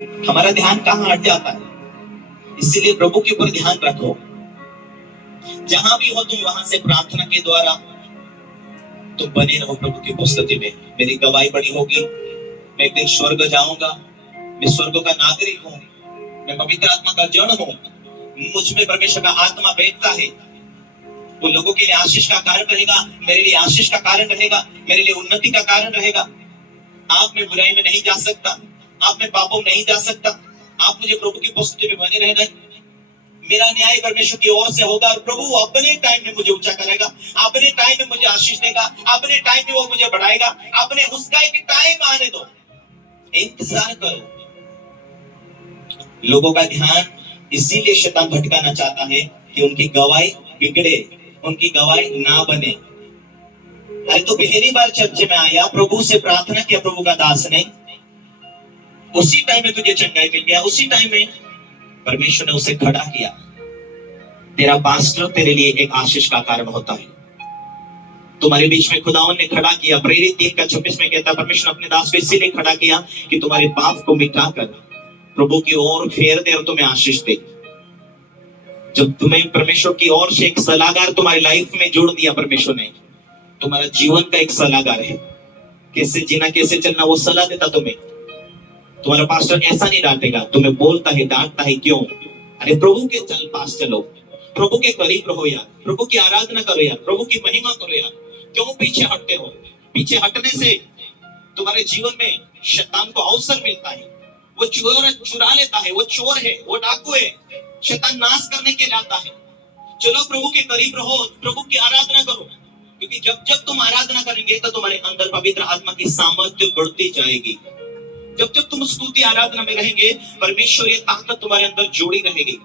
हमारा ध्यान कहाँ हट जाता है। इसीलिए प्रभु के ऊपर ध्यान रखो। जहां भी हो तुम वहां से प्रार्थना के द्वारा तुम बने रहो प्रभु की उपस्थिति में। मेरी गवाही बड़ी होगी, मैं एक दिन स्वर्ग जाऊंगा, मैं स्वर्ग का नागरिक हूँ, मैं पवित्र आत्मा का जड़ हूँ, मुझ में परमेश्वर का आत्मा बैठता है। वो लोगों के लिए आशीष का कारण रहेगा, मेरे लिए आशीष का कारण रहेगा, मेरे लिए उन्नति का कारण रहेगा। आप में बुराई में नहीं जा सकता, आप में पापों में नहीं जा सकता। आप मुझे प्रभु की उपस्थिति में बने रहना। मेरा न्याय परमेश्वर की ओर से होगा और प्रभु अपने टाइम में मुझे ऊंचा करेगा, अपने टाइम में मुझे आशीष देगा, अपने टाइम में वो मुझे बढ़ाएगा। अपने उसका एक टाइम आने दो, इंतजार करो। लोगों का ध्यान इसीलिए शैतान भटकाना चाहता है कि उनकी गवाही बिगड़े, उनकी गवाही ना बने। अरे तो पहली बार चर्च में आया, प्रभु से प्रार्थना किया, प्रभु का दास ने, उसी टाइम में तुझे चंगाई मिल गया, उसी टाइम में परमेश्वर ने उसे खड़ा किया। तेरा पास्टर तेरे लिए एक आशीष का कारण होता है। तुम्हारे बीच में खुदावन ने खड़ा किया। प्रेरित 3:26 में कहता, परमेश्वर अपने दास को इसीलिए खड़ा किया कि तुम्हारे पाप को मिटाकर प्रभु की ओर फेर दे और तुम्हें आशीष दे। जब तुम्हें परमेश्वर की ओर से एक सलाहकार तुम्हारी लाइफ में जोड़ दिया परमेश्वर ने, तुम्हारा जीवन का एक सलाहकार है, कैसे जीना कैसे चलना वो सलाह देता तुम्हें। तुम्हारा पास्टर ऐसा नहीं डांटेगा, तुम्हें बोलता है, डांटता है। क्यों? अरे प्रभु के पास चलो, प्रभु के करीब रहो यार, प्रभु की आराधना करो यार, प्रभु की महिमा करो यार। क्यों पीछे हटते हो? पीछे हटने से तुम्हारे जीवन में शैतान को अवसर मिलता है। वो चुरा लेता है, वो चोर है, वो डाकू है, शैतान नाश करने के लिए आता है। चलो प्रभु के करीब रहो, प्रभु की आराधना करो, क्योंकि जब जब तुम आराधना करेंगे तो तुम्हारे अंदर पवित्र आत्मा की सामर्थ्य बढ़ती जाएगी। जब जब तुम स्तुति आराधना में रहेंगे, परमेश्वरीय ताकत तुम्हारे अंदर जोड़ी रहेगी।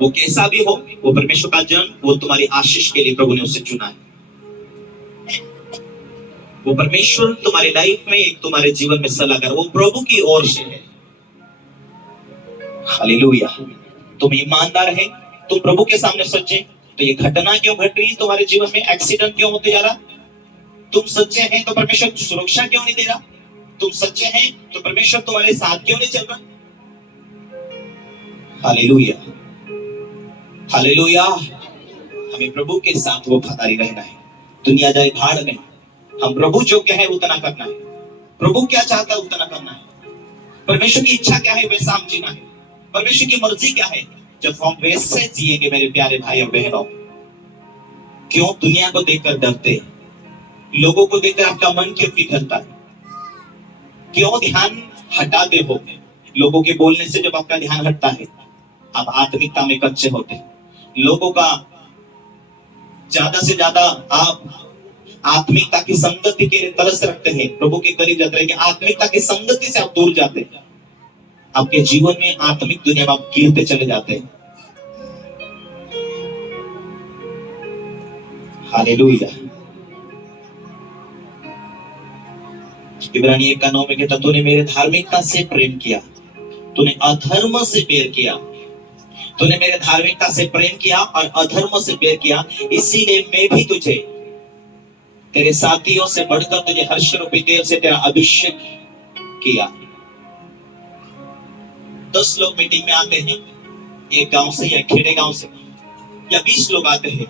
वो कैसा भी हो, वो परमेश्वर का जन, वो तुम्हारी आशीष के लिए प्रभु ने उसे चुना है। वो परमेश्वर तुम्हारी लाइफ में, तुम्हारे जीवन में सलाहकार, वो प्रभु की ओर से है। हालेलुया। तुम ईमानदार है, तुम प्रभु के सामने सच्चे, तो ये घटना क्यों घट रही है तुम्हारे जीवन में? एक्सीडेंट क्यों होते जा रहा? तुम सच्चे हैं तो परमेश्वर सुरक्षा क्यों नहीं दे रहा? तुम सच्चे हैं तो परमेश्वर तुम्हारे साथ क्यों नहीं चल रहा? Hallelujah, hallelujah. हमें प्रभु के साथ वो वफादारी रहना है। दुनिया जाए भाड़ में, हम प्रभु जो क्या है उतना करना है। प्रभु क्या चाहता है उतना करना है। परमेश्वर की इच्छा क्या है वैसा हम जीना है। परमेश्वर की मर्जी क्या है, जब हम वैसे जिएंगे मेरे प्यारे भाई और बहनों। क्यों दुनिया को देखकर डरते, लोगों को देखकर आपका मन क्यों पिघलता है? क्यों ध्यान हटाते हो? लोगों के बोलने से जब आपका ध्यान हटता है, आप आत्मिकता में कच्चे होते हैं। लोगों का ज्यादा से ज्यादा आप आत्मिकता की संगति के लिए तरस रखते हैं, प्रभु के करीब जाते हैं कि आत्मिकता की संगति से आप दूर जाते हैं। आपके जीवन में आत्मिक दुनिया में आप गिरते चले जाते हैं। हालेलुया। इब्रानी 1:9 में कहता, तूने मेरे धार्मिकता से प्रेम किया, तूने अधर्म से बैर किया। तूने मेरे धार्मिकता से प्रेम किया और अधर्म से बैर किया, इसीलिए मैं भी तुझे तेरे साथियों से बढ़कर तुझे हर्ष रूपी तेल से तेरा अभिषेक किया। 10 लोग मीटिंग में आते हैं, एक गांव से या खेड़े गांव से, या 20 लोग आते हैं,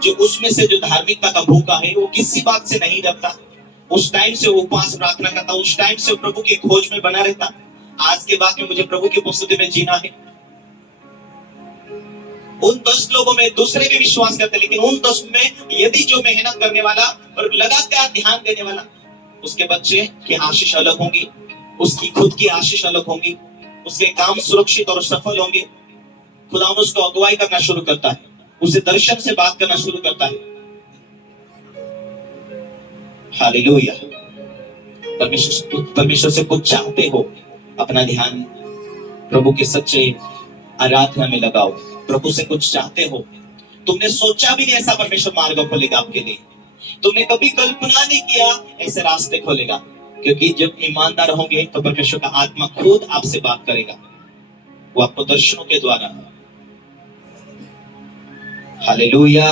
जो उसमें से जो धार्मिकता का भूखा है वो किसी बात से नहीं डरता। उस टाइम से वो उपवास प्रार्थना करता, उस टाइम से प्रभु की खोज में बना रहता। आज के बाद में मुझे प्रभु की उपस्थिति में जीना है। उन 10 लोगों में दूसरे भी विश्वास करते, लेकिन उन 10 में यदि जो मेहनत करने वाला और लगातार ध्यान देने वाला, उसके बच्चे की आशीष अलग होंगी, उसकी खुद की आशीष अलग होंगी, उसके काम सुरक्षित और सफल होंगे। खुदा उसको अगुवाई करना शुरू करता है, उसे दर्शन से बात करना शुरू करता है। हालेलुया। परमेश्वर से कुछ चाहते हो, अपना ध्यान प्रभु के सच्चे आराधना में लगाओ। प्रभु से कुछ चाहते हो, तुमने सोचा भी नहीं ऐसा परमेश्वर मार्ग खोलेगा आपके लिए। तुमने कभी कल्पना नहीं किया ऐसे रास्ते खोलेगा, क्योंकि जब ईमानदार होंगे तो परमेश्वर का आत्मा खुद आपसे बात करेगा, वो आपको दर्शनों के द्वारा। हालेलुया।